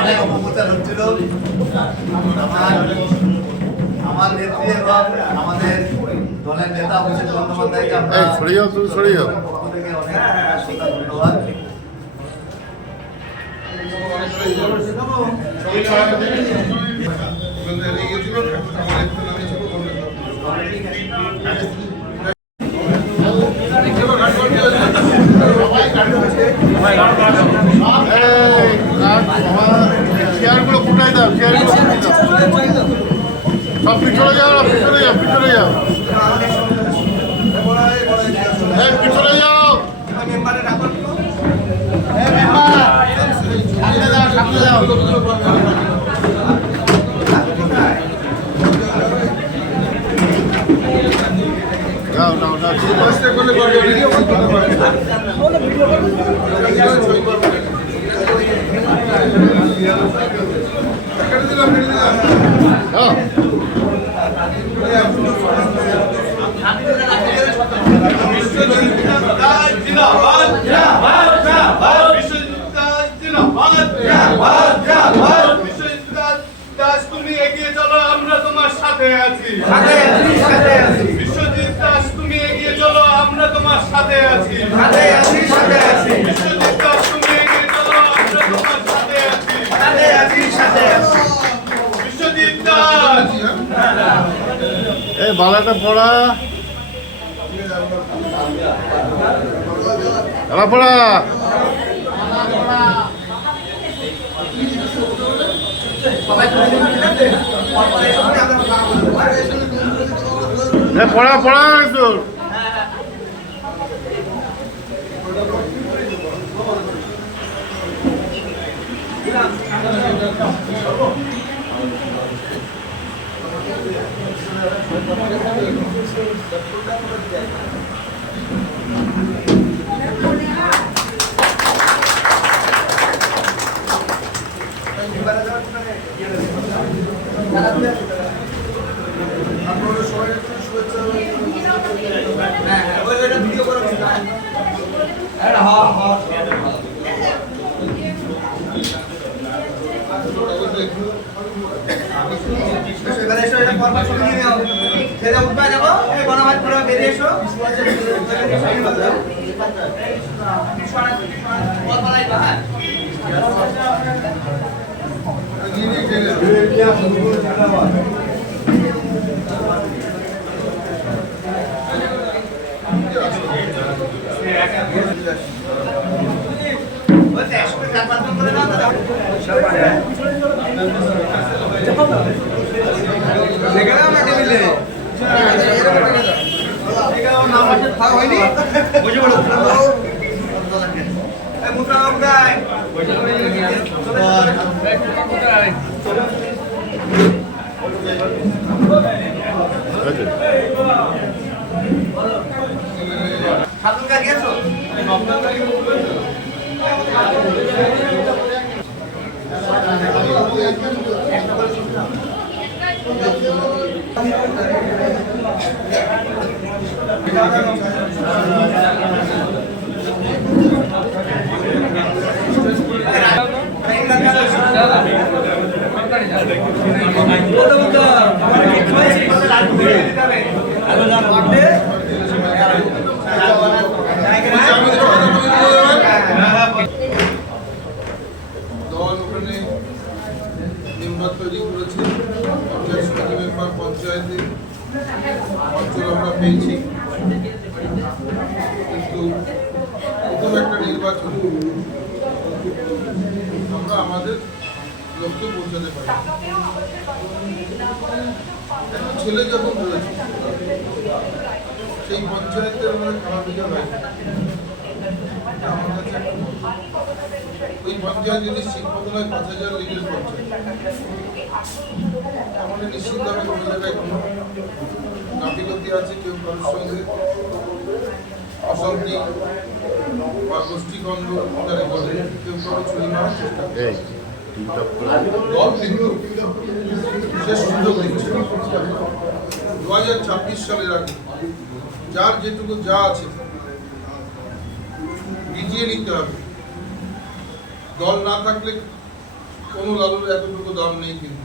অনেক অপপ্রচার হচ্ছিল। আমার নেত্রী এবং আমাদের দলের নেতা অভিষেক বন্দ্যোপাধ্যায়কে আমরা পক্ষ থেকে অনেক ধন্যবাদ। চেয়ারগুলো কোথায় দাও? সব পিছনে যাও, পিছনে যাও, পিছনে যাও, পিছনে যাও, সামনে যাও। যাও নাও নাও, তুমি এগিয়ে চলো, আমরা তোমার সাথে আছি। বিশ্বজিৎ দাস, তুমি এগিয়ে চলো, আমরা তোমার সাথে আছি। বিশ্বজিৎ দাস, তুমি এগিয়ে চলো, আমরা তোমার সাথে আছি। বিশ্বজিৎ দাস, এই বালাটা পড়া পড়া পড়া পড়া তোর তৈরি করেছে পঞ্চায়েতে অঞ্চল আমরা পেয়েছি, কিন্তু প্রথম একটা নির্বাচন আমরা আমাদের লক্ষ্যে পৌঁছাতে পারি। এখন ছেলে যখন রয়েছে সেই পঞ্চায়েতের মধ্যে খারাপ দিকে হয় আমার কাছে ওই পঞ্চায়েত যদি শিক্ষক নয় ৫,০০০ লিটার পঞ্চায়েত, আমাদের নিশ্চিতভাবে কোনো জায়গায় কোনো গাফিলতি আছে, কেউ কারোর সঙ্গে অশান্তি বা গোষ্ঠীদ্বন্দ্ব যারা বলে কেউ কারো ছড়ি মারার চেষ্টা করে। দল কিন্তু বিশেষ সুযোগ দিচ্ছে 2026 সালের আগে যার যেটুকু যা আছে ভিজিয়ে নিতে হবে। দল না থাকলে কোনো লালুর এতটুকু দাম নেই, কিন্তু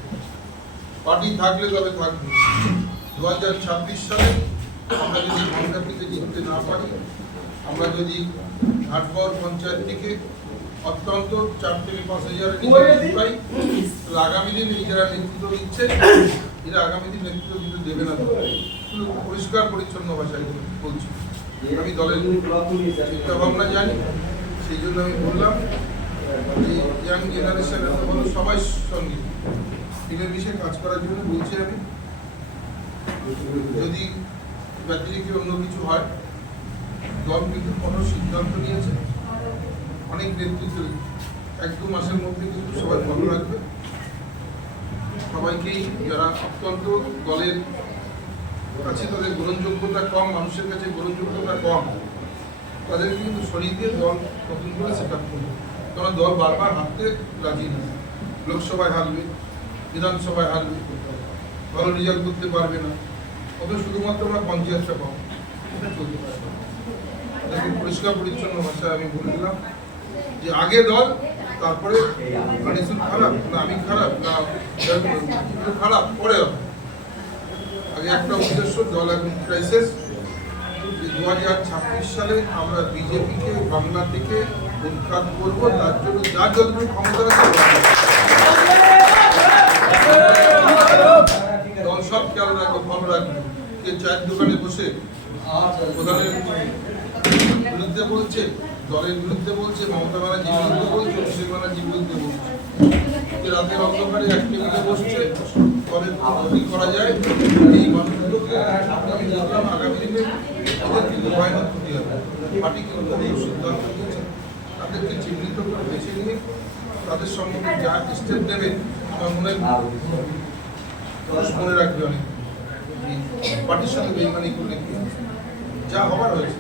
পার্টি থাকলে তবে থাকবে। 2026 সালে আমরা যদি মালদা থেকে জিততে না পারি, আমরা যদি ঘাটগড় পঞ্চায়েত থেকে অত্যন্ত 4 থেকে 5 হাজারের নিচে পাই, তাহলে আগামী দিনে যারা নেতৃত্ব দিচ্ছে এরা আগামী দিন নেতৃত্ব দিতে দেবে না। শুধু পরিষ্কার পরিচ্ছন্ন ভাষায় বলছি, আমি দলের চিন্তা ভাবনা জানি, সেই জন্য আমি বললাম যে ইয়াং জেনারেশন এত ভালো সবাই সঙ্গে মিলেমিশে কাজ করার জন্য বলছি। আমি যদি ব্যতিরিক্ত অন্য কিছু হয়, দল কিন্তু কোনো সিদ্ধান্ত নিয়েছে, অনেক নেতৃত্ব 1-2 মাসের মধ্যে কিন্তু সবাই ভালো রাখবে। সবাইকেই যারা অত্যন্ত দলের কাছে তাদের গ্রহণযোগ্যতা কম, মানুষের কাছে গ্রহণযোগ্যতা কম, তাদের কিন্তু সরিয়ে দিয়ে দল নতুন করে সেট আপ করবে। কারণ দল বারবার হারতে রাজি নেই, লোকসভায় হারবে, বিধানসভায় হারবে, ভালো রেজাল্ট করতে পারবে না, অত শুধুমাত্র আমরা পঞ্চায়েতটা পাবো, এটা চলতে পারে না। তাদেরকে পরিষ্কার পরিচ্ছন্ন ভাষায় আমি বলে দিলাম যে আগে দল, তারপরে কন্ডিশন খারাপ না আমি খারাপ না খারাপ, পরে হবে। আগে একটা উদ্দেশ্য, দল এখন ক্রাইসিস, যে 2026 সালে আমরা বিজেপিকে বাংলা থেকে উৎখাত করবো, তার জন্য যার যতটুকু ক্ষমতা আছে দল সব খেয়াল রাখবে, ভালো রাখবে। যে চায়ের দোকানে বসে প্রধানের বিরুদ্ধে বলছে, দলের বিরুদ্ধে বলছে, মমতা ব্যানার্জির বিরুদ্ধে বলছে, অভিষেক ব্যানার্জির বিরুদ্ধে বলছে, রাতের অন্ধকারে এক টেবিলে বসছে, দলের কি করা যায়, এই মানুষগুলোকে আমি জানলাম আগামী দিনে ওদের কিন্তু ভয়ানক ক্ষতি হবে। পার্টি কিন্তু সিদ্ধান্ত নিয়েছে, তাদেরকে চিহ্নিত করে বেছে নিয়ে তাদের সম্বন্ধে যা স্টেপ নেবে আমার মনে মনে রাখবে। অনেক পার্টির সাথে বেইমানি করলে কি যা হবার হয়েছে,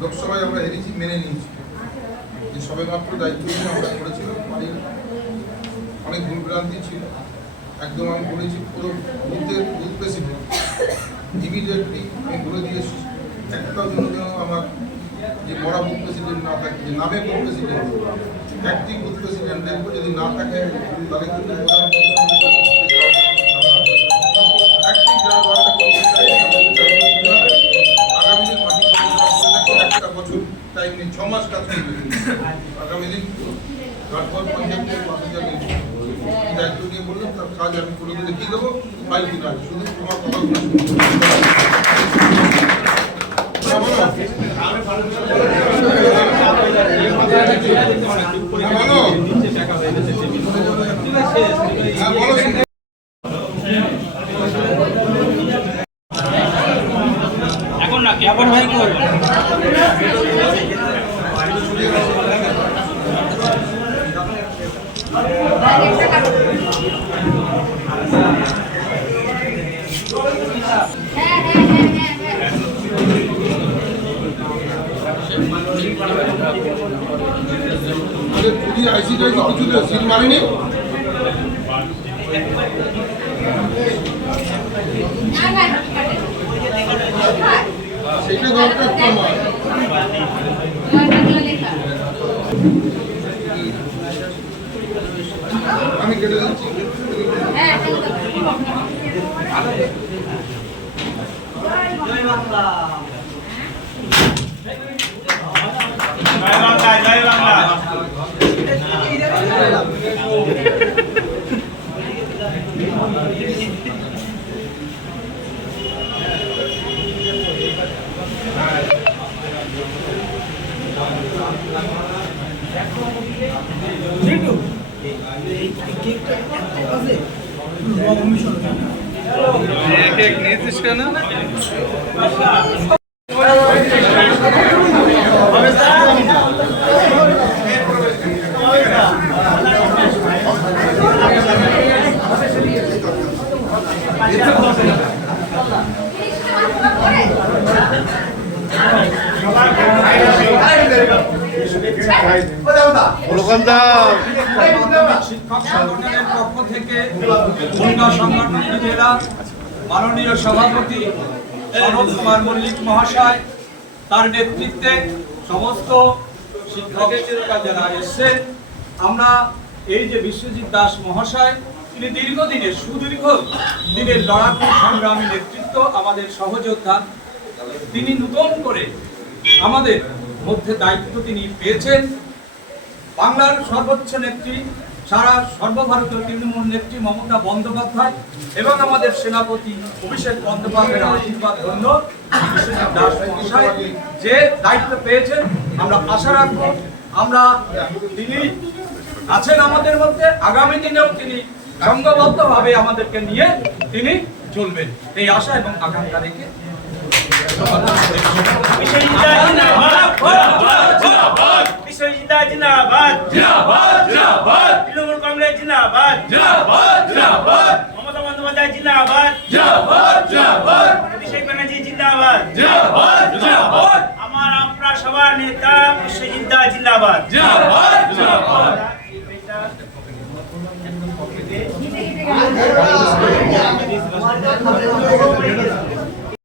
লোকসভায় আমরা হেরেছি, মেনে নিয়েছি, যে সবে মাত্র দায়িত্ব নিয়ে আমরা করেছিলাম, পার্টির অনেক ভুলভ্রান্তি ছিল। একদম আমি বলেছি পুরো বুথ প্রেসিডেন্ট ইমিডিয়েটলি আমি বলে দিয়েছি, একটাও জন্য যেন আমার যে মরা বুথ প্রেসিডেন্ট না থাকে, যে নামে বুথ প্রেসিডেন্ট, একটি বুথ প্রেসিডেন্ট দেখবো, যদি না থাকে তাহলে কিন্তু আগামী দিন মাটি একটা বছর টাইম নেই, 6 মাস কাজ করবে। আগামী দিন ঘাটগড় পঞ্চায়েতের 5 হাজার দায়িত্ব নিয়ে বললাম, তার কাজ আমি করে দিলে কি দেবো, ফাইল কিনা, শুধু তোমার কথা এখন না কেমন ভাই কি করবেন? আইসি টাইসি কিছু সিল মারেনি, সেটা দরকার তো আমার। আমি কেটে দিচ্ছি। জয় বাংলা। জয় বাংলা। কেক নিয়েছিস কেন? দোকানদার মাধ্যমিক শিক্ষক সংগঠনের পক্ষ থেকে বনগাঁ সংগঠনের জেলা মাননীয় সভাপতি সনদ কুমার মল্লিক মহাশয়, তার নেতৃত্বে সমস্ত শিক্ষকেরা যারা এসেছেন, আমরা এই যে বিশ্বজিৎ দাস মহাশয়, তিনি দীর্ঘদিনের সুদীর্ঘ দিনের লড়াকু সংগ্রামী নেতৃত্ব, আমাদের সহযোদ্ধা, তিনি নতুন করে আমাদের মধ্যে দায়িত্ব তিনি পেয়েছেন। বাংলার সর্বোচ্চ নেত্রী, সারা সর্বভারতীয় তৃণমূল নেত্রী মমতা বন্দ্যোপাধ্যায় এবং আমাদের সেনাপতি অভিষেক বন্দ্যোপাধ্যায়ের আশীর্বাদ ধন্য বিশ্বজিৎ দাস মহাশয় যে দায়িত্ব পেয়েছেন, আমরা আশা রাখবো তিনি আছেন আমাদের মধ্যে, আগামী দিনেও তিনি সংঘবদ্ধভাবে আমাদেরকে নিয়ে তিনি চলবেন, এই আশা এবং আকাঙ্ক্ষা রেখে বিশ্বজিৎ জিন্দাবাদ, তৃণমূল কংগ্রেস জিন্দাবাদ, মমতা বন্দ্যোপাধ্যায় জিন্দাবাদ, অভিষেক ব্যানার্জি জিন্দাবাদ, আমার আপনার সবার নেতা বিশ্বজিৎ দাস জিন্দাবাদ। জিন্দাবাদ।